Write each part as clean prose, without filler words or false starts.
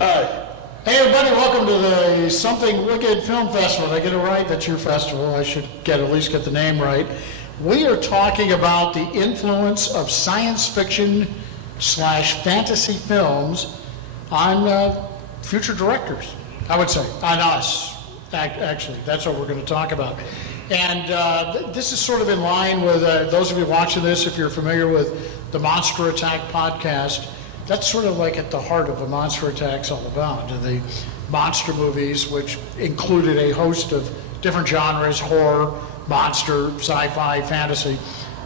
All right. Hey, everybody, welcome to the Something Wicked Film Festival. Did I get it right? That's your festival. I should at least get the name right. We are talking about the influence of science fiction / fantasy films on future directors, I would say, on us, actually. That's what we're going to talk about. And this is sort of in line with those of you watching this, if you're familiar with the Monster Attack podcast. That's sort of like at the heart of what Monster Attack's all about. The monster movies, which included a host of different genres, horror, monster, sci-fi, fantasy,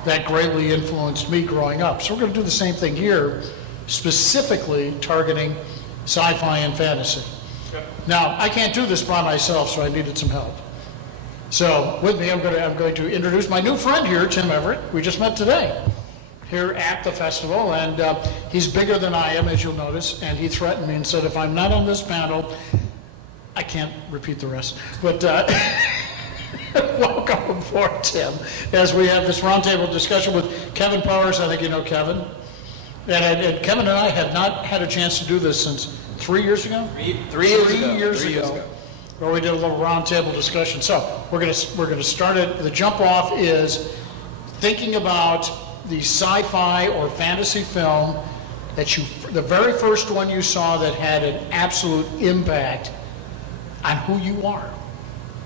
that greatly influenced me growing up. So we're going to do the same thing here, specifically targeting sci-fi and fantasy. Okay. Now, I can't do this by myself, so I needed some help. So with me, I'm going to introduce my new friend here, Tim Everett. We just met today here at the festival, and he's bigger than I am, as you'll notice, and he threatened me and said, if I'm not on this panel, I can't repeat the rest. But welcome aboard, Tim, as we have this roundtable discussion with Kevin Powers. I think you know Kevin. And Kevin and I had not had a chance to do this since 3 years ago? Three years ago. Where we did a little roundtable discussion. So we're gonna start it. The jump off is thinking about the sci-fi or fantasy film that the very first one you saw that had an absolute impact on who you are,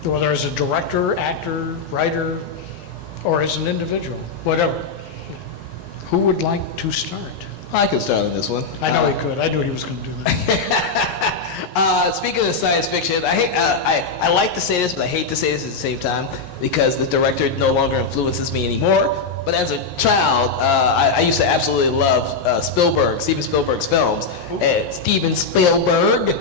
whether as a director, actor, writer, or as an individual, whatever. Who would like to start? I can start on this one. I know he could. I knew he was going to do that. Speaking of science fiction, I like to say this, but I hate to say this at the same time because the director no longer influences me anymore. But as a child, I used to absolutely love Steven Spielberg's films. Steven Spielberg,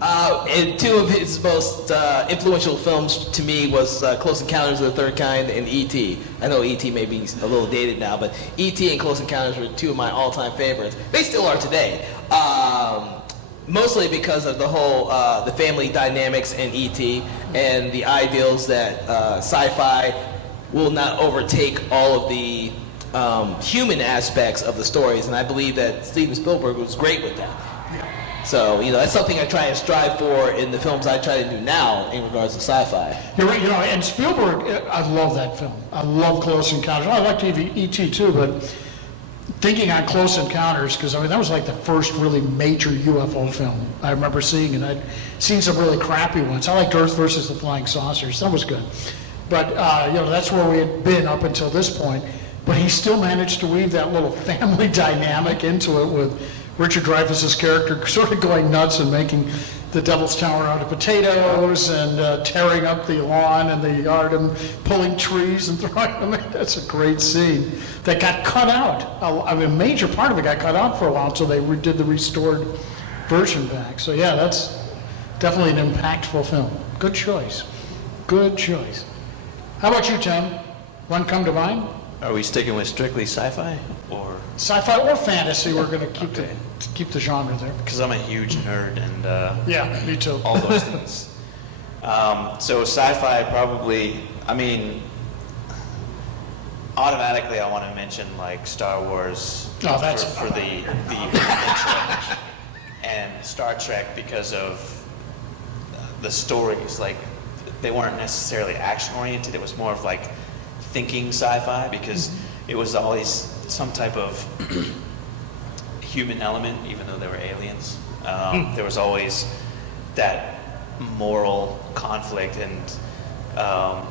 and two of his most influential films to me was Close Encounters of the Third Kind and E.T. I know E.T. may be a little dated now, but E.T. and Close Encounters were two of my all-time favorites. They still are today. Mostly because of the whole the family dynamics in E.T. and the ideals that sci-fi will not overtake all of the human aspects of the stories, and I believe that Steven Spielberg was great with that. So, that's something I try and strive for in the films I try to do now in regards to sci-fi. You're right, and Spielberg, I love that film. I love Close Encounters. I like E.T. too, but thinking on Close Encounters, because that was like the first really major UFO film I remember seeing, and I'd seen some really crappy ones. I liked Earth versus the Flying Saucers. That was good. But, that's where we had been up until this point. But he still managed to weave that little family dynamic into it with Richard Dreyfuss's character sort of going nuts and making the Devil's Tower out of potatoes and tearing up the lawn and the yard and pulling trees and throwing them in. That's a great scene that got cut out. A major part of it got cut out for a while until they did the restored version back. So yeah, that's definitely an impactful film. Good choice. Good choice. How about you, Tim? One come to mind? Are we sticking with strictly sci-fi or? Sci-fi or fantasy, we're going to keep the genre there. Because I'm a huge nerd and yeah, me too. all those things. So sci-fi probably, automatically I want to mention like Star Wars for the intro, and Star Trek because of the stories. Like they weren't necessarily action oriented. It was more of like thinking sci-fi because it was always some type of human element, even though they were aliens. There was always that moral conflict, and I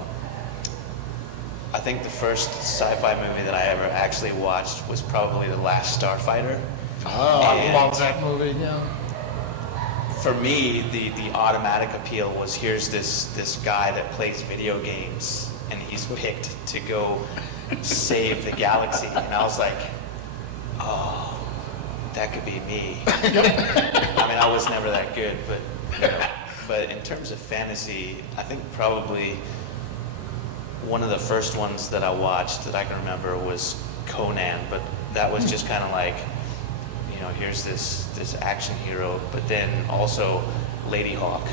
think the first sci-fi movie that I ever actually watched was probably The Last Starfighter. Oh, I love that movie, yeah. For me, the automatic appeal was here's this guy that plays video games, and he's picked to go save the galaxy. And I was like, oh, that could be me. I was never that good, but in terms of fantasy, I think probably one of the first ones that I watched that I can remember was Conan, but that was just kind of like, here's this action hero, but then also Lady Hawk.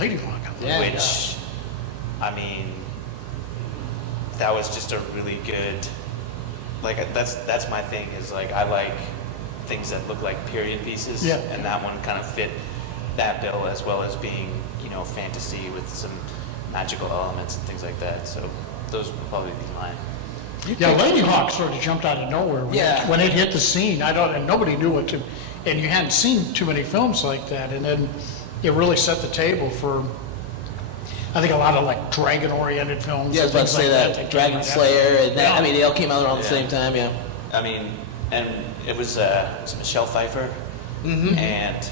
Lady Hawk, which, that was just a really good, that's my thing, is like I like things that look like period pieces. Yeah. And that one kind of fit that bill, as well as being, fantasy with some magical elements and things like that. So those would probably be mine. Yeah, Lady Hawk sort of jumped out of nowhere. When it hit the scene, and nobody knew what to, and you hadn't seen too many films like that, and then it really set the table for, I think, a lot of like dragon-oriented films. Yeah, I was about to say that. Dragon Slayer, and that, they all came out around the same time, yeah. I mean, and it was Michelle Pfeiffer, and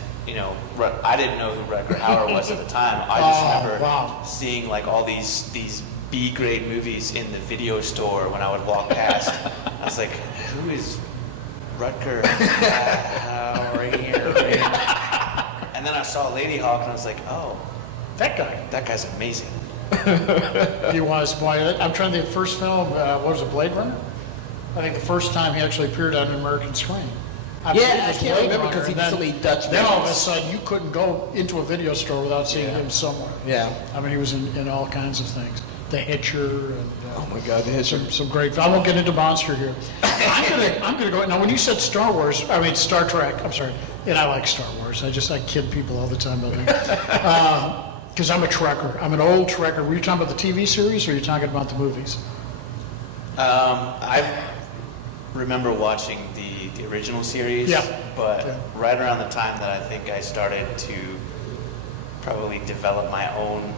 I didn't know who Rutger Hauer was at the time. I just remember seeing like all these B-grade movies in the video store when I would walk past. I was like, who is Rutger Hauer? And then I saw Lady Hawk, and I was like, oh, That guy. that guy's amazing. He was, boy, I'm trying to think, the first film, what was it, Blade Runner? I think the first time he actually appeared on an American screen. believe it I was can't Blade remember because Runner, he did so many Dutch Then all of a versions. sudden, you couldn't go into a video store without seeing him somewhere. Yeah. I mean, he was in all kinds of things. The Hitcher and Oh my God, the Hitcher. some great. I won't get into Monster here. I'm gonna go. Now, when you said Star Wars, I mean Star Trek. I'm sorry, and I like Star Wars. I kid people all the time about that. Because I'm a Trekker. I'm an old Trekker. Were you talking about the TV series, or are you talking about the movies? I remember watching the original series, but right around the time that I think I started to probably develop my own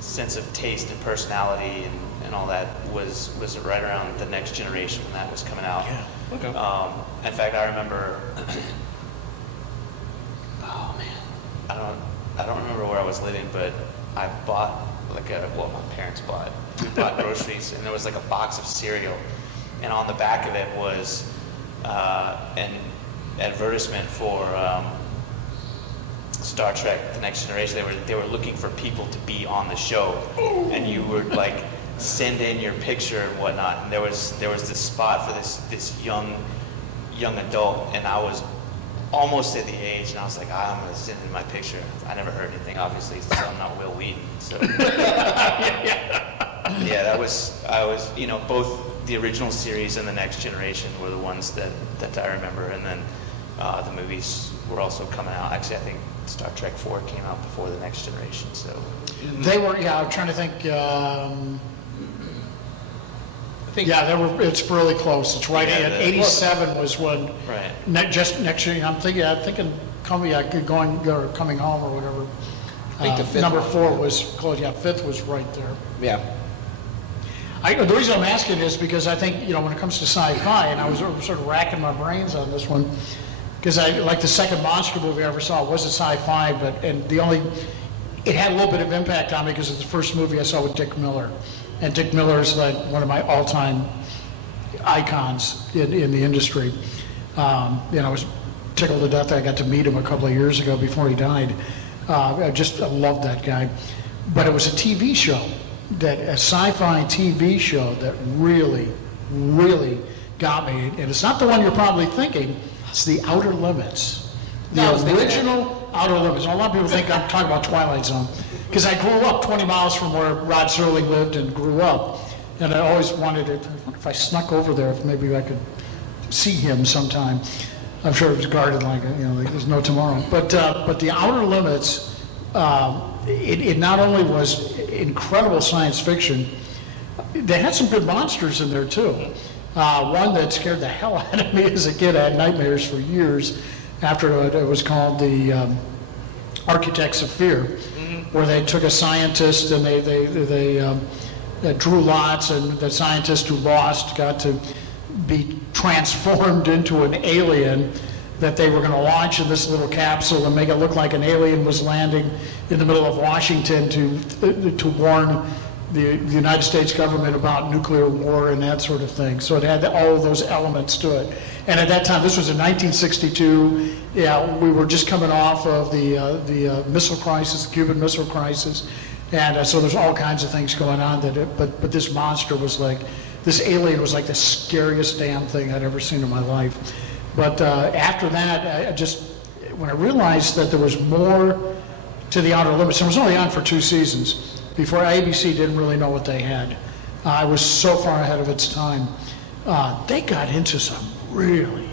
sense of taste and personality and all that was right around the Next Generation when that was coming out. Yeah. Okay. In fact, I remember. Oh man, I don't remember where I was living, but I bought my parents bought. We bought groceries, and there was like a box of cereal, and on the back of it was an advertisement for Star Trek: The Next Generation. They were looking for people to be on the show, and you would like send in your picture and whatnot. And there was this spot for this young adult, and I was almost at the age, and I was like, I'm gonna send in my picture. I never heard anything, obviously, so I'm not Will Wheaton. So yeah, I was both the original series and the Next Generation were the ones that I remember, and then the movies were also coming out. Actually, I think Star Trek 4 came out before the Next Generation. So They were. Yeah, I'm trying to think. I think It's really close. It's right in. 87 was when. right. Just next year. I'm thinking coming home or whatever. I think the fifth number one. 4 was close. Yeah, 5th was right there. Yeah. The reason I'm asking is because I think, when it comes to sci-fi, and I was sort of racking my brains on this one, because the second monster movie I ever saw was a sci-fi, it had a little bit of impact on me because it's the first movie I saw with Dick Miller. And Dick Miller is like one of my all-time icons in the industry. I was tickled to death that I got to meet him a couple of years ago before he died. I loved that guy. But it was a TV show, a sci-fi TV show that really, really got me. And it's not the one you're probably thinking, it's The Outer Limits. The original Outer Limits. A lot of people think I'm talking about Twilight Zone. Because I grew up 20 miles from where Rod Serling lived and grew up. And I always wanted to, I wonder if I snuck over there, if maybe I could see him sometime. I'm sure it was guarded like there's no tomorrow. But The Outer Limits, it not only was incredible science fiction, they had some good monsters in there too. One that scared the hell out of me as a kid. I had nightmares for years after it was called the Architects of Fear, where they took a scientist and they drew lots, and the scientist who lost got to be transformed into an alien that they were going to launch in this little capsule and make it look like an alien was landing in the middle of Washington to warn the United States government about nuclear war and that sort of thing. So it had all of those elements to it. And at that time, this was in 1962. Yeah, we were just coming off of the missile crisis, the Cuban Missile Crisis, and so there's all kinds of things going on. But this monster was this alien was like the scariest damn thing I'd ever seen in my life. But after that, when I realized that there was more to The Outer Limits, it was only on for 2 seasons before ABC didn't really know what they had. It was so far ahead of its time. They got into some really,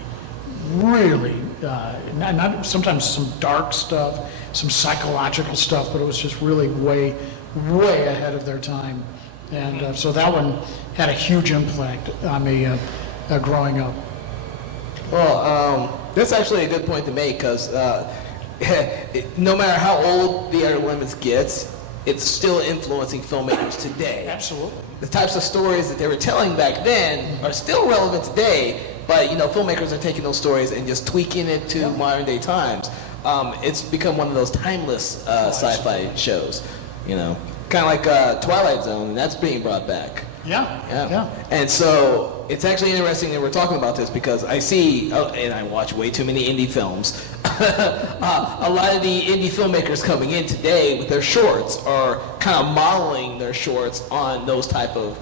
really, not sometimes some dark stuff, some psychological stuff, but it was just really way ahead of their time. And so that one had a huge impact on me growing up. Well, that's actually a good point to make because no matter how old The Outer Limits gets, it's still influencing filmmakers today. Absolutely. The types of stories that they were telling back then are still relevant today, but filmmakers are taking those stories and just tweaking it to modern day times. It's become one of those timeless sci-fi shows, kind of like Twilight Zone, and that's being brought back. Yeah. And so it's actually interesting that we're talking about this because I see, and I watch way too many indie films, a lot of the indie filmmakers coming in today with their shorts are kind of modeling their shorts on those type of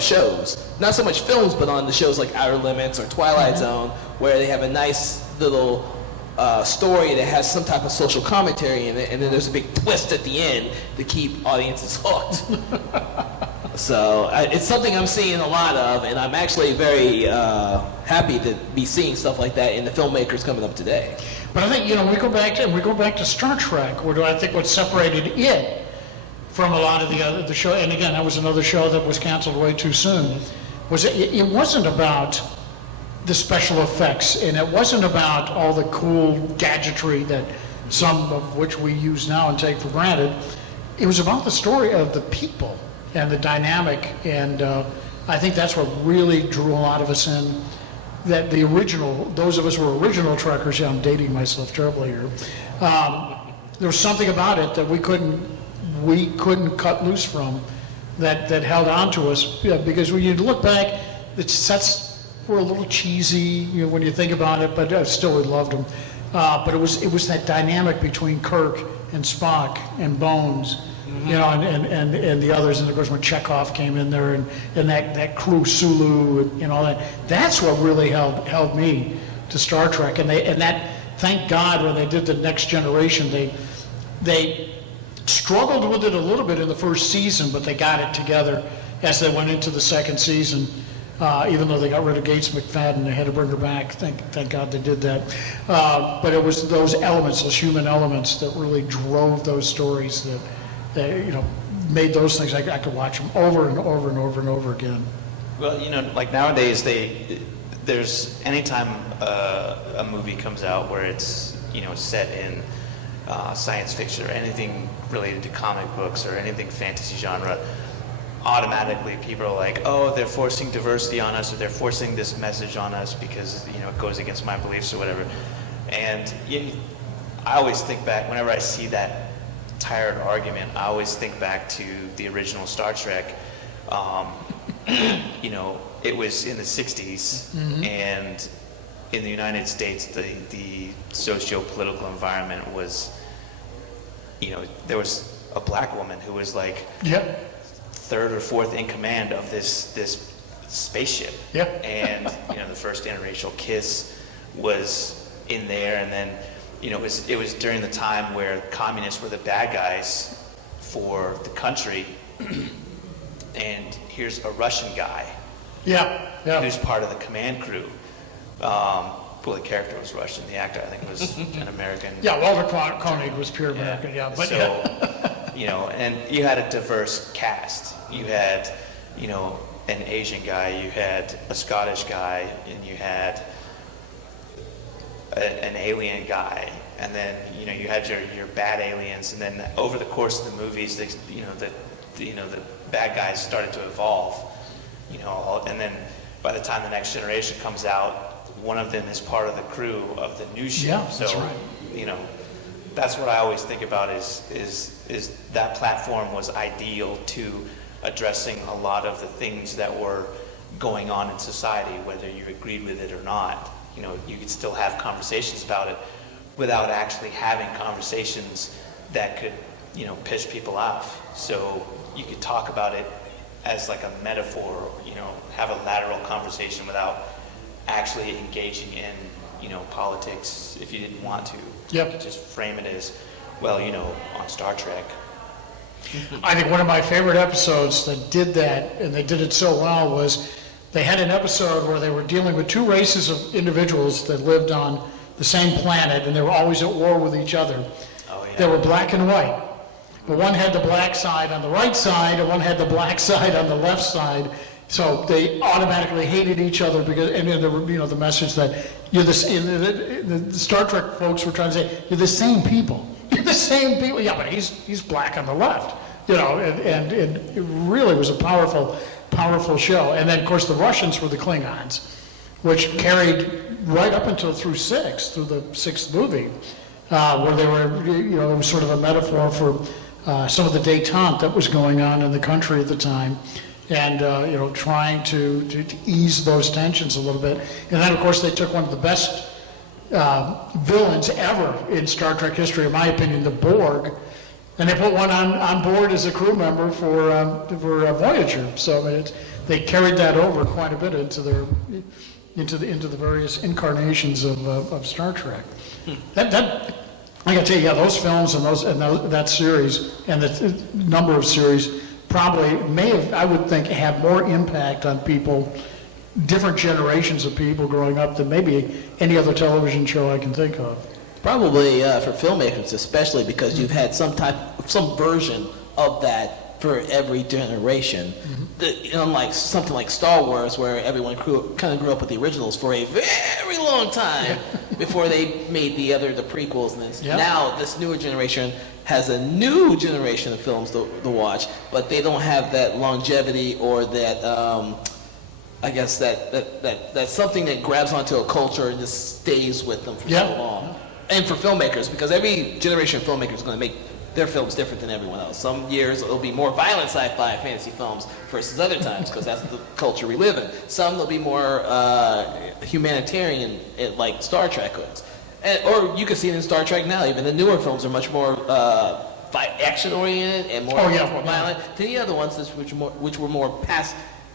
shows. Not so much films, but on the shows like Outer Limits or Twilight Zone, where they have a nice little story that has some type of social commentary in it, and then there's a big twist at the end to keep audiences hooked. So it's something I'm seeing a lot of, and I'm actually very happy to be seeing stuff like that in the filmmakers coming up today. But I think we go back to Star Trek, where I think what separated it from a lot of the show, and again that was another show that was canceled way too soon, was it wasn't about the special effects, and it wasn't about all the cool gadgetry that some of which we use now and take for granted. It was about the story of the people and the dynamic, and I think that's what really drew a lot of us in. That the original, those of us who were original Trekkers, I'm dating myself terribly here, there was something about it that we couldn't cut loose from, that held on to us, because when you look back, we're a little cheesy when you think about it, but still we loved them. But it was that dynamic between Kirk and Spock and Bones, and the others, and of course when Chekhov came in there and that crew Sulu and all that. That's what really held me to Star Trek, and that thank God when they did the Next Generation, they struggled with it a little bit in the first season, but they got it together as they went into the second season. Even though they got rid of Gates McFadden, they had to bring her back. Thank God they did that. But it was those elements, those human elements, that really drove those stories. That made those things. I could watch them over and over and over and over again. Well, like nowadays, there's anytime a movie comes out where it's set in science fiction or anything related to comic books or anything fantasy genre, automatically people are like, oh, they're forcing diversity on us, or they're forcing this message on us because it goes against my beliefs or whatever. And I always think back, whenever I see that tired argument, I always think back to the original Star Trek. It was in the 60s, and in the United States, the socio-political environment was, there was a black woman who was like third or fourth in command of this spaceship. And the first interracial kiss was in there, and then it was during the time where communists were the bad guys for the country, and here's a Russian guy who's part of the command crew. Well, the character was Russian. The actor, I think, was an American. Walter Koenig was pure American. But and you had a diverse cast. You had, an Asian guy. You had a Scottish guy, and you had an alien guy, and then you had your bad aliens, and then over the course of the movies, the bad guys started to evolve, and then by the time the Next Generation comes out, one of them is part of the crew of the new ship. That's right. That's what I always think about is that platform was ideal to addressing a lot of the things that were going on in society, whether you agreed with it or not. You could still have conversations about it without actually having conversations that could, piss people off. So you could talk about it as like a metaphor, have a lateral conversation without actually engaging in, politics if you didn't want to. You could just frame it as, well, on Star Trek. I think one of my favorite episodes that did that, and they did it so well, was they had an episode where they were dealing with two races of individuals that lived on the same planet, and they were always at war with each other. Oh, yeah. They were black and white. But one had the black side on the right side, and one had the black side on the left side. So they automatically hated each other because, and then the message that you're the Star Trek folks were trying to say, you're the same people. You're the same people. Yeah, but he's black on the left. And it really was a powerful show. And then, of course, the Russians were the Klingons, which carried right up until through the sixth movie, where they were, it was sort of a metaphor for some of the détente that was going on in the country at the time, and trying to ease those tensions a little bit. And then, of course, they took one of the best villains ever in Star Trek history, in my opinion, the Borg, and they put one on board as a crew member for Voyager. So I mean, they carried that over quite a bit into the various incarnations of Star Trek. That I got to tell you, yeah, those films and that series and the number of series probably may have, I would think, had more impact on people, different generations of people growing up than maybe any other television show I can think of. Probably for filmmakers, especially because you've had some version of that for every generation. Unlike something like Star Wars, where everyone kind of grew up with the originals for a very long time before they made the prequels. And then now this newer generation has a new generation of films to watch, but they don't have that longevity or that, I guess, that's something that grabs onto a culture and just stays with them for so long. And for filmmakers, because every generation of filmmakers is going to make their films different than everyone else. Some years it'll be more violent sci-fi fantasy films versus other times, because that's the culture we live in. Some will be more humanitarian, like Star Trek is. Or you can see it in Star Trek now. Even the newer films are much more action-oriented and more violent than the other ones, which were more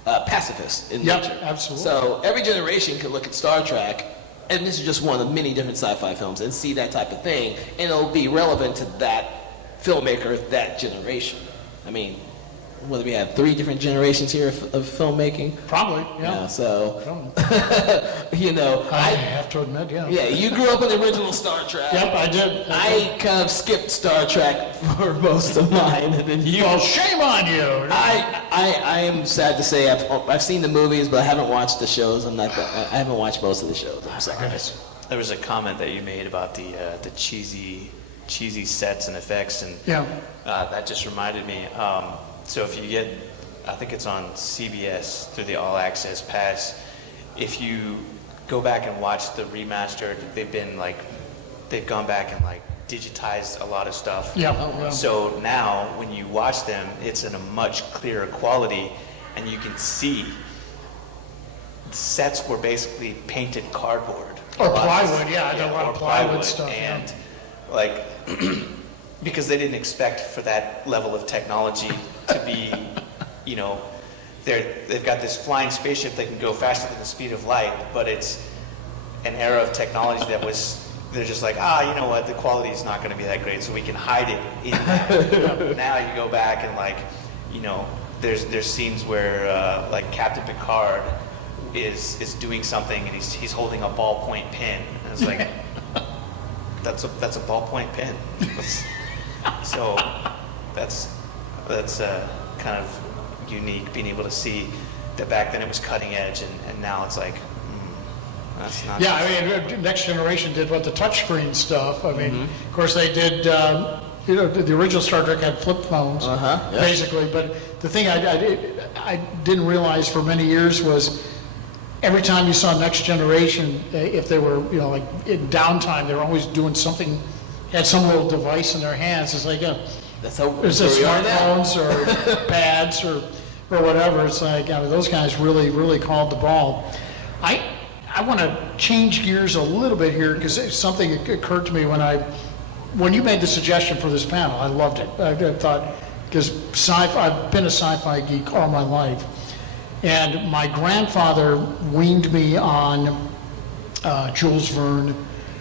pacifist in nature. Absolutely. So every generation can look at Star Trek, and this is just one of many different sci-fi films, and see that type of thing, and it'll be relevant to that filmmaker, that generation. I mean, whether we have 3 different generations here of filmmaking? Probably, So, I have to admit, Yeah, you grew up in the original Star Trek. Yep, I did. I kind of skipped Star Trek for most of mine, and then you. Well, shame on you. I am sad to say I've seen the movies, but I haven't watched the shows. I haven't watched most of the shows. I'm sorry. There was a comment that you made about the cheesy sets and effects, and that just reminded me. So if you get, I think it's on CBS through the All Access Pass, if you go back and watch the remastered, they've gone back and digitized a lot of stuff. So now when you watch them, it's in a much clearer quality, and you can see the sets were basically painted cardboard. Or plywood, I did a lot of plywood stuff. And because they didn't expect for that level of technology to be, they've got this flying spaceship that can go faster than the speed of light, but it's an era of technology they're just like, you know what, the quality is not going to be that great, so we can hide it in that. Now you go back and there's scenes where Captain Picard is doing something and he's holding a ballpoint pen, and it's like, that's a ballpoint pen. So that's kind of unique, being able to see that back then it was cutting edge, and now it's like, that's not. Yeah, I mean, Next Generation did the touchscreen stuff. I mean, of course they did. The original Star Trek had flip phones, basically. But the thing I didn't realize for many years was, every time you saw Next Generation, if they were, in downtime, they were always doing something, had some little device in their hands. It's like, that's how there's smartphones or pads or whatever. It's like, those guys really called the ball. I want to change gears a little bit here, because something occurred to me when you made the suggestion for this panel. I loved it. I thought, because I've been a sci-fi geek all my life. And my grandfather weaned me on Jules Verne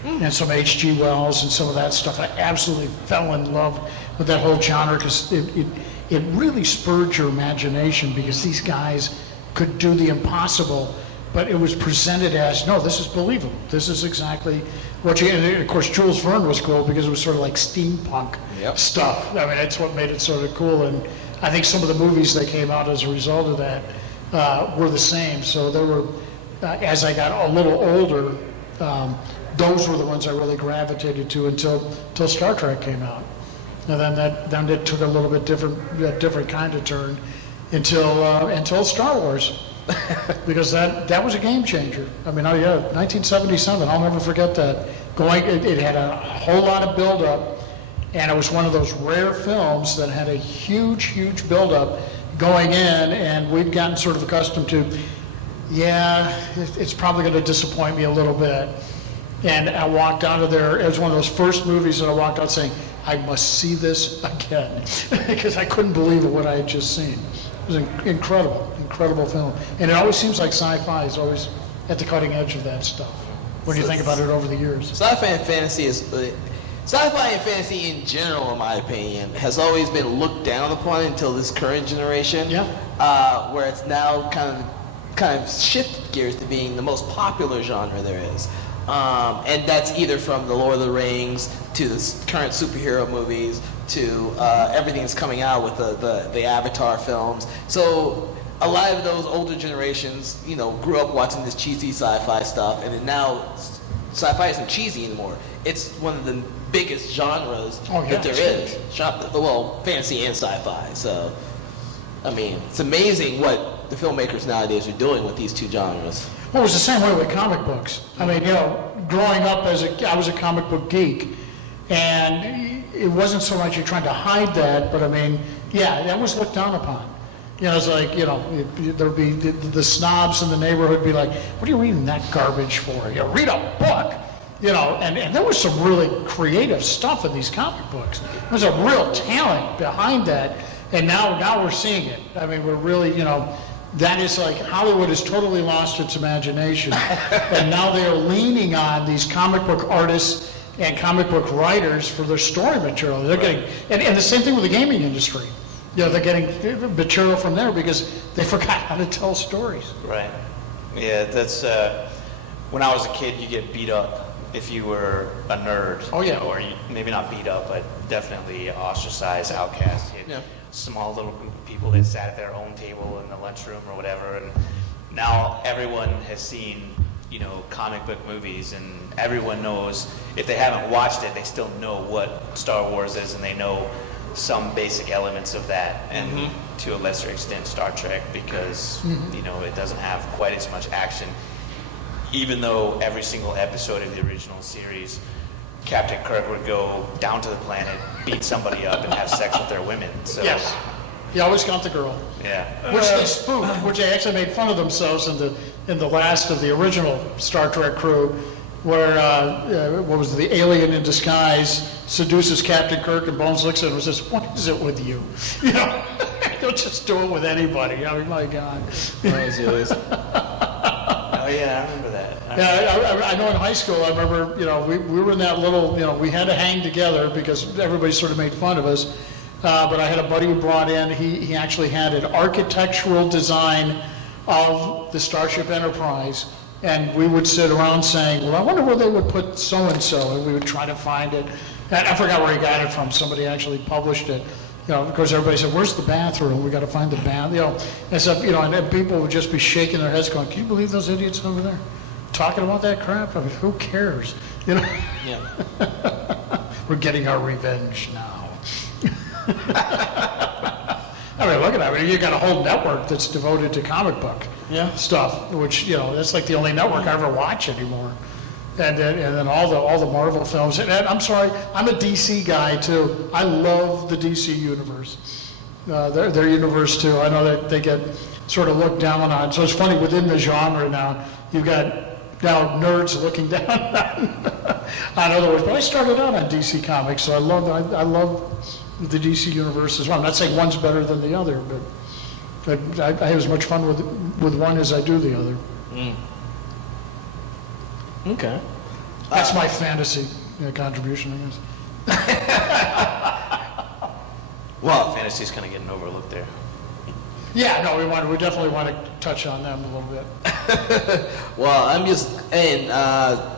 and some H.G. Wells and some of that stuff. I absolutely fell in love with that whole genre, because it really spurred your imagination, because these guys could do the impossible, but it was presented as, no, this is believable. This is exactly what you, and of course, Jules Verne was cool because it was sort of like steampunk stuff. I mean, that's what made it sort of cool, and I think some of the movies that came out as a result of that were the same. So there were, as I got a little older, those were the ones I really gravitated to until Star Trek came out. And then it took a little bit different kind of turn until Star Wars, because that was a game changer. I mean, 1977. I'll never forget that. It had a whole lot of build-up, and it was one of those rare films that had a huge build-up going in, and we'd gotten sort of accustomed to, it's probably going to disappoint me a little bit. And I walked out of there, it was one of those first movies that I walked out saying, I must see this again, because I couldn't believe what I had just seen. It was an incredible film. And it always seems like sci-fi is always at the cutting edge of that stuff, when you think about it over the years. Sci-fi and fantasy sci-fi and fantasy in general, in my opinion, has always been looked down upon until this current generation. Where it's now kind of shifted gears to being the most popular genre there is. And that's either from the Lord of the Rings to the current superhero movies to everything that's coming out with the Avatar films. So a lot of those older generations, grew up watching this cheesy sci-fi stuff, and now sci-fi isn't cheesy anymore. It's one of the biggest genres that there is. Well, fantasy and sci-fi. So, I mean, it's amazing what the filmmakers nowadays are doing with these two genres. Well, it was the same way with comic books. I mean, growing up I was a comic book geek, and it wasn't so much you're trying to hide that, but I mean, that was looked down upon. It's like, there'd be the snobs in the neighborhood be like, what are you reading that garbage for? Read a book. And there was some really creative stuff in these comic books. There's a real talent behind that, and now we're seeing it. I mean, we're really, that is like Hollywood has totally lost its imagination, and now they are leaning on these comic book artists and comic book writers for their story material. They're getting, and the same thing with the gaming industry. They're getting material from there because they forgot how to tell stories. Right. Yeah, that's when I was a kid, you get beat up if you were a nerd. Oh yeah. Or you, maybe not beat up, but definitely ostracized, outcast. Small little group of people that sat at their own table in the lunchroom or whatever, and now everyone has seen, comic book movies, and everyone knows, if they haven't watched it, they still know what Star Wars is, and they know some basic elements of that, and to a lesser extent Star Trek, because it doesn't have quite as much action, even though every single episode of the original series, Captain Kirk would go down to the planet, beat somebody up, and have sex with their women. So, yes. He always got the girl. Yeah. Which they spooked, which they actually made fun of themselves in the last of the original Star Trek crew, where, what was it, the alien in disguise seduces Captain Kirk, and Bones looks at him and says, what is it with you? They'll just do it with anybody. I mean, my God. Oh yeah, I remember that. I know in high school, I remember, we were in that little, we had to hang together because everybody sort of made fun of us. But I had a buddy who brought in, he actually had an architectural design of the Starship Enterprise. And we would sit around saying, well, I wonder where they would put so-and-so. And we would try to find it. And I forgot where he got it from. Somebody actually published it. Because everybody said, where's the bathroom? We got to find the bathroom. And stuff, and then people would just be shaking their heads going, can you believe those idiots over there talking about that crap? I mean, who cares? Yeah. We're getting our revenge now. I mean, look at that. I mean, you got a whole network that's devoted to comic book stuff, which, that's like the only network I ever watch anymore. And then all the Marvel films. And I'm sorry, I'm a DC guy too. I love the DC universe. Their universe too. I know that they get sort of looked down on. So it's funny, within the genre now, you've got now nerds looking down on other ones. But I started out on DC Comics, so I love the DC universe as well. I'm not saying one's better than the other, but I have as much fun with one as I do the other. Okay. That's my fantasy contribution, I guess. Well, fantasy's kind of getting overlooked there. Yeah, no, we definitely want to touch on them a little bit. Well, I'm just, and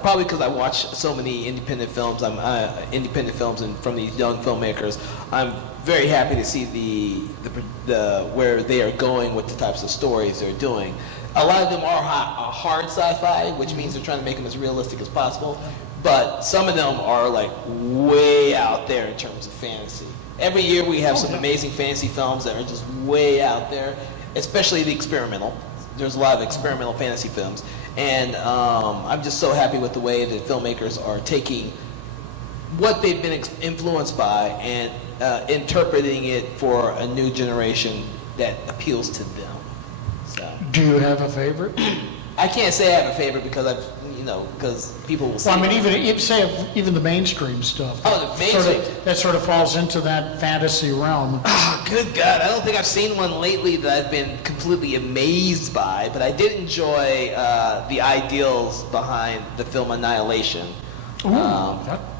probably because I watch so many independent films, and from these young filmmakers, I'm very happy to see the where they are going with the types of stories they're doing. A lot of them are hard sci-fi, which means they're trying to make them as realistic as possible. But some of them are like way out there in terms of fantasy. Every year we have some amazing fantasy films that are just way out there, especially the experimental. There's a lot of experimental fantasy films. And I'm just so happy with the way that filmmakers are taking what they've been influenced by and interpreting it for a new generation that appeals to them. So Do you have a favorite? I can't say I have a favorite because because people will say. Well, I mean, even the mainstream stuff. Oh, the mainstream. That sort of falls into that fantasy realm. Oh, good God. I don't think I've seen one lately that I've been completely amazed by, but I did enjoy the ideals behind the film Annihilation. Ooh,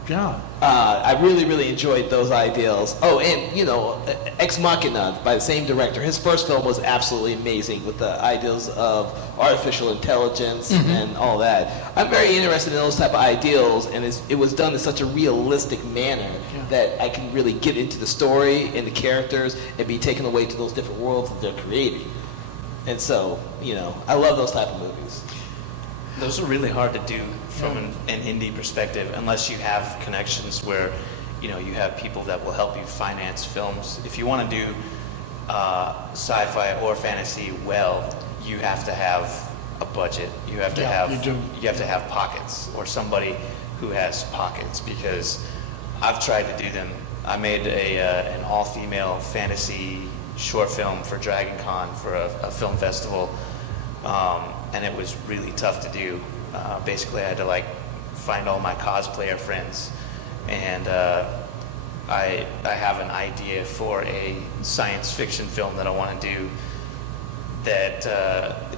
yeah. I really, really enjoyed those ideals. Oh, and, Ex Machina by the same director. His first film was absolutely amazing with the ideals of artificial intelligence and all that. I'm very interested in those type of ideals, and it was done in such a realistic manner that I can really get into the story and the characters and be taken away to those different worlds that they're creating. And so, I love those type of movies. Those are really hard to do from an indie perspective, unless you have connections where, you have people that will help you finance films. If you want to do sci-fi or fantasy well, you have to have a budget. You have to you have to have pockets, or somebody who has pockets, because I've tried to do them. I made an all-female fantasy short film for Dragon Con for a film festival. And it was really tough to do. Basically, I had to find all my cosplayer friends, and I have an idea for a science fiction film that I want to do. That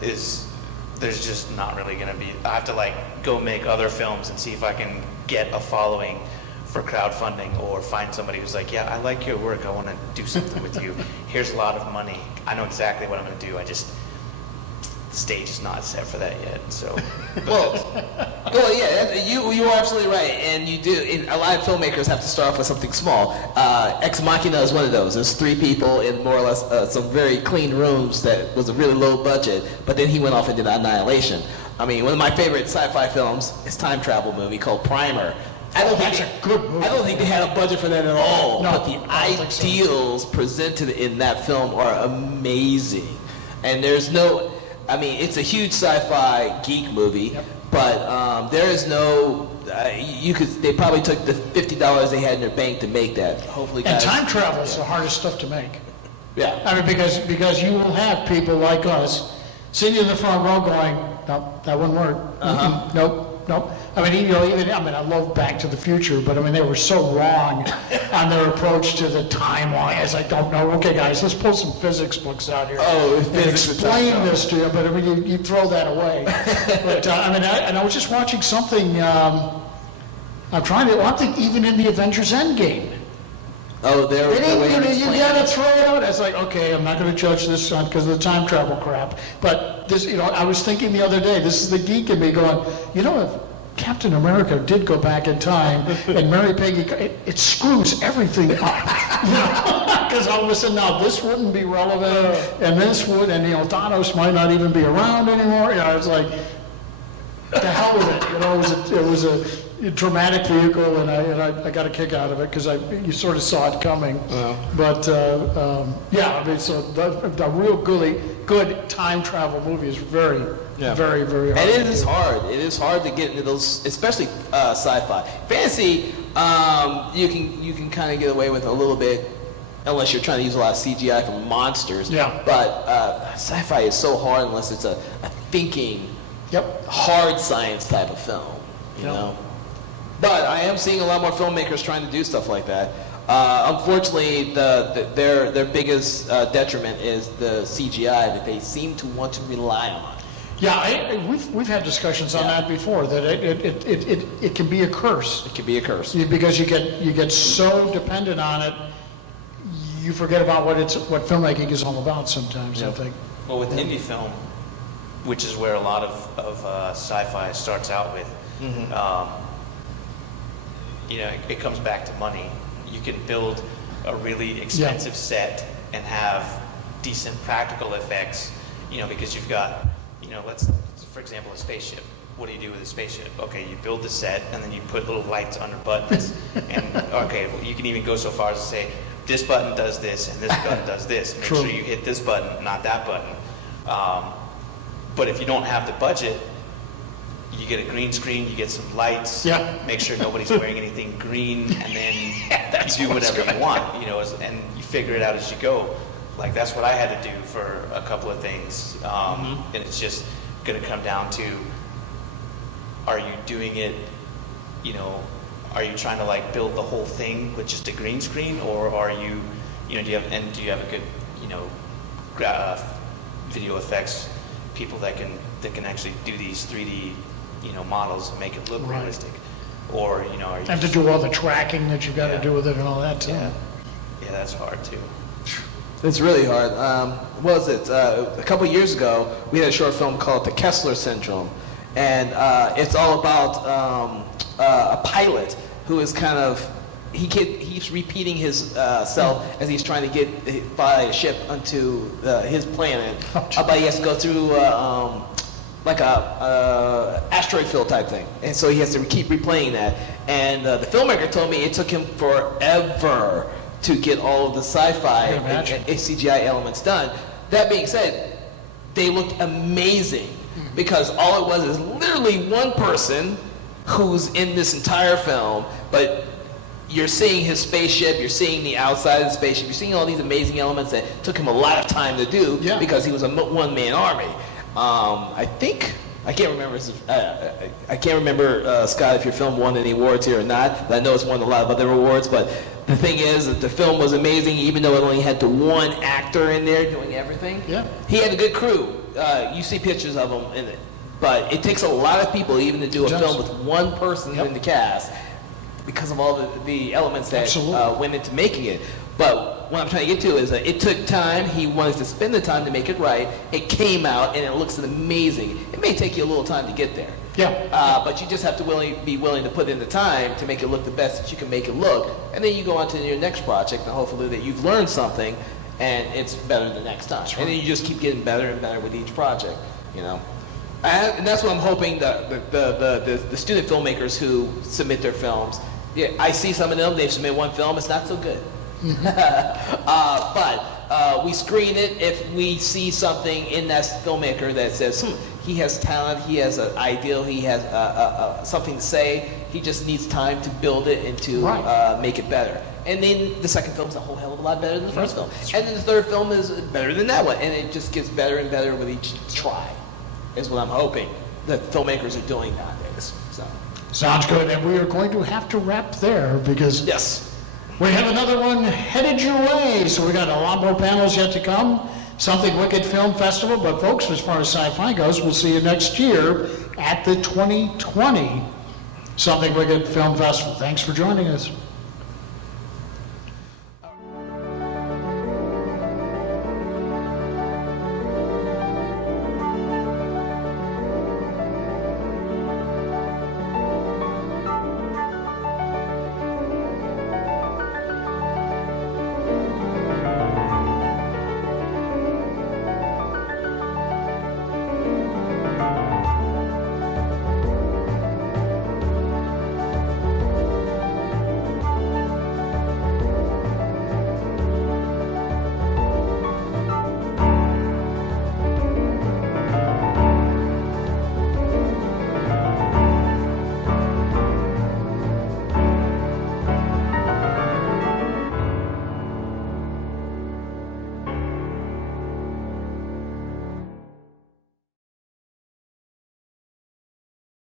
there's just not really going to be. I have to go make other films and see if I can get a following for crowdfunding, or find somebody who's like, yeah, I like your work. I want to do something with you. Here's a lot of money. I know exactly what I'm going to do. The stage is not set for that yet, so. Well, yeah, you are absolutely right, and you do. A lot of filmmakers have to start off with something small. Ex Machina is one of those. There's 3 people in more or less some very clean rooms that was a really low budget, but then he went off and did Annihilation. I mean, one of my favorite sci-fi films is a time travel movie called Primer. That's a good movie. I don't think they had a budget for that at all, No, but the ideals presented in that film are amazing, and there's no. I mean, it's a huge sci-fi geek movie, but there is no. They probably took the $50 they had in their bank to make that. Hopefully, And guys. time travel is the hardest stuff to make. Yeah. I mean, because you will have people like us sitting in the front row going, nope, that wouldn't work. Nope. I mean, I love Back to the Future, but I mean, they were so wrong on their approach to the timeline. I was like, don't know. Okay, guys, let's pull some physics books out here. Physics and and explain time this to you. But I mean, you throw that away. But I was just watching something. I'm thinking even in the Avengers Endgame. Oh, they're You gotta throw it out. It's like, okay, I'm not gonna judge this because of the time travel crap. But this, I was thinking the other day, this is the geek in me going, if Captain America did go back in time and Mary Peggy, it screws everything up. Because all of a sudden now this wouldn't be relevant, and this would, and Thanos might not even be around anymore. It's like, the hell with it. It was a dramatic vehicle, and I got a kick out of it because you sort of saw it coming. But I mean, so the real good time travel movie is very, very, very hard. And it is hard. It is hard to get into those, especially sci-fi. Fantasy, you can kind of get away with a little bit, unless you're trying to use a lot of CGI for monsters. Yeah. But sci-fi is so hard unless it's a thinking, hard science type of film. You know. But I am seeing a lot more filmmakers trying to do stuff like that. Unfortunately, their biggest detriment is the CGI that they seem to want to rely on. Yeah, we've had discussions on that before. That it can be a curse. It can be a curse Because you get so dependent on it, you forget about what filmmaking is all about sometimes, I think. Well, with indie film, which is where a lot of sci-fi starts out with, it comes back to money. You can build a really expensive set and have decent practical effects, because you've got, let's for example, a spaceship. What do you do with a spaceship? Okay, you build the set and then you put little lights under buttons. And okay, well, you can even go so far as to say, this button does this and this button does this. Make sure you hit this button, not that button. But if you don't have the budget, you get a green screen, you get some lights, make sure nobody's wearing anything green, and then you do whatever you want, and you figure it out as you go. Like, that's what I had to do for a couple of things. And it's just going to come down to, are you doing it, are you trying to like build the whole thing with just a green screen, or are you, do you have a good, video effects people that can actually do these 3D, models and make it look realistic, or are you have to do all the tracking that you got to do with it and all that too. Yeah, that's hard too. It's really hard. What was it? A couple of years ago, we had a short film called The Kessler Syndrome, and it's all about a pilot who is kind of, he keeps repeating his self as he's trying to fly a ship onto his planet, but he has to go through like a asteroid field type thing, and so he has to keep replaying that. And the filmmaker told me it took him forever to get all of the sci-fi and CGI elements done. That being said, they looked amazing because all it was is literally one person who's in this entire film, but you're seeing his spaceship, you're seeing the outside of the spaceship, you're seeing all these amazing elements that took him a lot of time to do because he was a one-man army. I can't remember. I can't remember, Scott, if your film won any awards here or not. But I know it's won a lot of other awards. But the thing is that the film was amazing, even though it only had the one actor in there doing everything. Yeah. He had a good crew. You see pictures of him in it, but it takes a lot of people even to do a film with one person in the cast because of all the elements that went into making it. But what I'm trying to get to is that it took time. He wanted to spend the time to make it right. It came out, and it looks amazing. It may take you a little time to get there. But you just have to be willing to put in the time to make it look the best that you can make it look. And then you go on to your next project, and hopefully that you've learned something, and it's better the next time. And then you just keep getting better and better with each project, And that's what I'm hoping the student filmmakers who submit their films, I see some of them, they've submitted one film, it's not so good. But we screen it if we see something in that filmmaker that says, he has talent, he has an ideal, he has something to say, he just needs time to build it and to make it better. And then the second film is a whole hell of a lot better than the first film. And then the third film is better than that one. And it just gets better and better with each try, is what I'm hoping that filmmakers are doing nowadays. So. Sounds good. And we are going to have to wrap there because we have another one headed your way. So we got a lot more panels yet to come. Something Wicked Film Festival. But folks, as far as sci-fi goes, we'll see you next year at the 2020 Something Wicked Film Festival. Thanks for joining us.